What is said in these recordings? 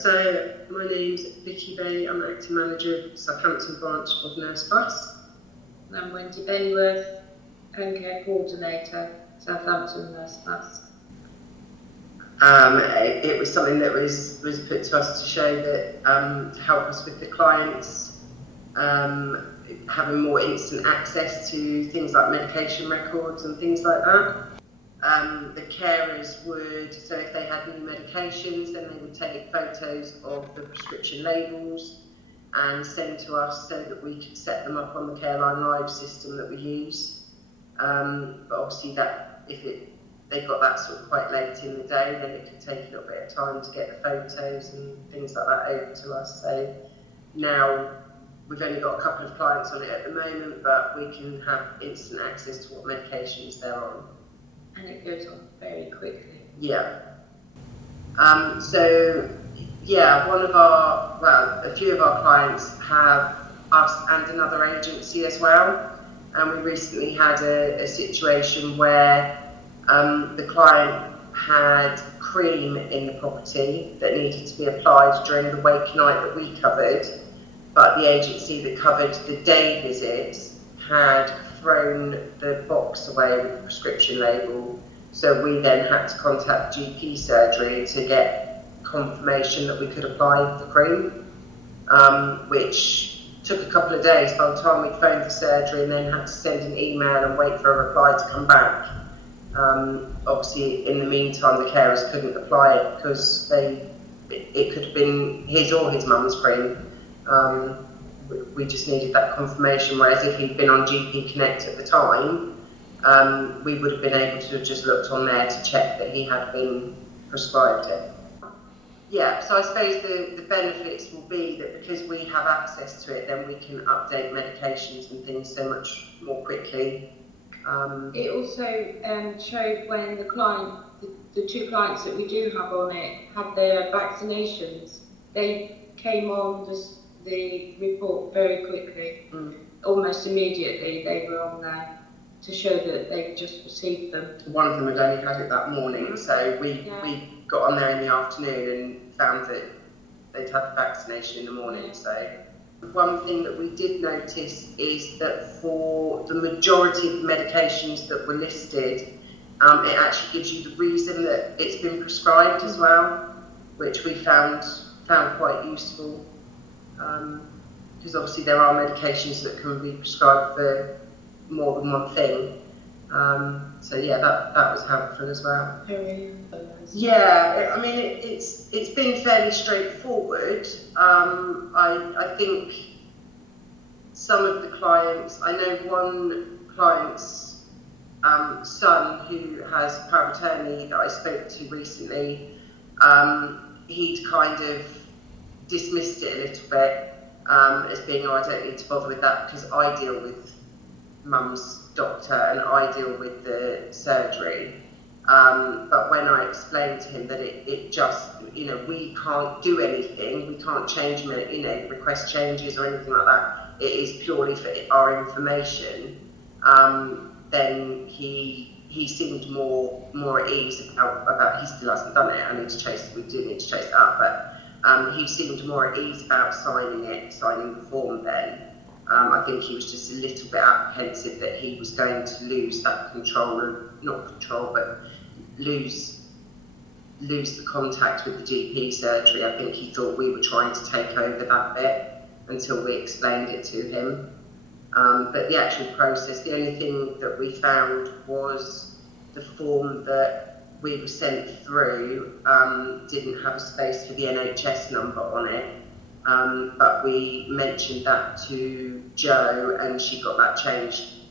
So my name's Vicky Bailey, I'm Acting Manager of Southampton branch of Nurseplus. And I'm Wendy Baileyworth, Home Care Coordinator, Southampton Nurseplus. It was something that was put to us to show that to help us with the clients having more instant access to things like medication records and things like that. The carers would, so if they had new medications, then they would take photos of the prescription labels and send to us so that we could set them up on the CareLineLive system that we use. But obviously that, they got that sort of quite late in the day, then it could take a little bit of time to get the photos and things like that over to us. So now we've only got a couple of clients on it at the moment, but we can have instant access to what medications they're on. And it goes on very quickly. Yeah. So yeah, a few of our clients have us and another agency as well. And we recently had a situation where the client had cream in the property that needed to be applied during the wake night that we covered, but the agency that covered the day visits had thrown the box away with the prescription label. So we then had to contact GP surgery to get confirmation that we could apply the cream, which took a couple of days by the time we'd phoned the surgery and then had to send an email and wait for a reply to come back. Obviously, in the meantime, the carers couldn't apply it because it could have been his or his mum's cream. We just needed that confirmation, whereas if he'd been on GP Connect at the time, we would have been able to have just looked on there to check that he had been prescribed it. Yeah, so I suppose the benefits will be that because we have access to it, then we can update medications and things so much more quickly. It also showed when the two clients that we do have on it had their vaccinations. They came on the report very quickly, almost immediately they were on there to show that they'd just received them. One of them had only had it that morning, so we got on there in the afternoon and found that they'd had the vaccination in the morning. So one thing that we did notice is that for the majority of the medications that were listed, it actually gives you the reason that it's been prescribed as well, which we found quite useful. Because obviously there are medications that can be prescribed for more than one thing. So yeah, that was helpful as well. Yeah, I mean it's been fairly straightforward. I think some of the clients, I know one client's son who has power of attorney that I spoke to recently, he'd kind of dismissed it a little bit as being, I don't need to bother with that because I deal with mum's doctor and I deal with the surgery. But when I explained to him that it just, we can't do anything, we can't change, request changes or anything like that, it is purely for our information, then he seemed more at ease about he still hasn't done it. We do need to chase it up, but he seemed more at ease about signing the form then. I think he was just a little bit apprehensive that he was going to lose that lose the contact with the GP surgery. I think he thought we were trying to take over that bit until we explained it to him. But the actual process, the only thing that we found was the form that we were sent through didn't have a space for the NHS number on it. But we mentioned that to Jo and she got that changed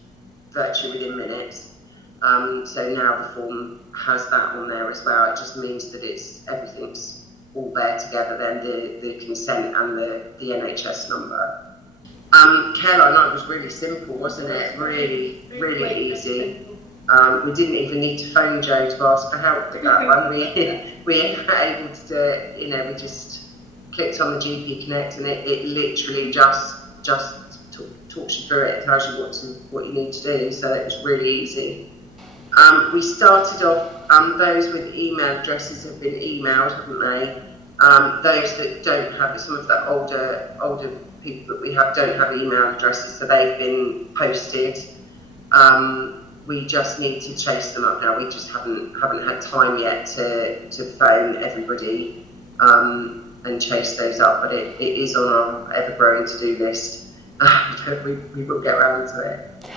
virtually within minutes. So now the form has that on there as well. It just means that everything's all there together then, the consent and the NHS number. CareLineLive was really simple, wasn't it? Really, really easy. We didn't even need to phone Jo to ask for help with that one. We were able to do it, we just clicked on the GP Connect and it literally just talks you through it, tells you what you need to do, so it was really easy. We started off, those with email addresses have been emailed, haven't they? Those that don't have, some of the older people that we have don't have email addresses, so they've been posted. We just need to chase them up now. We just haven't had time yet to phone everybody and chase those up, but it is on our ever-growing to-do list. We will get around to it.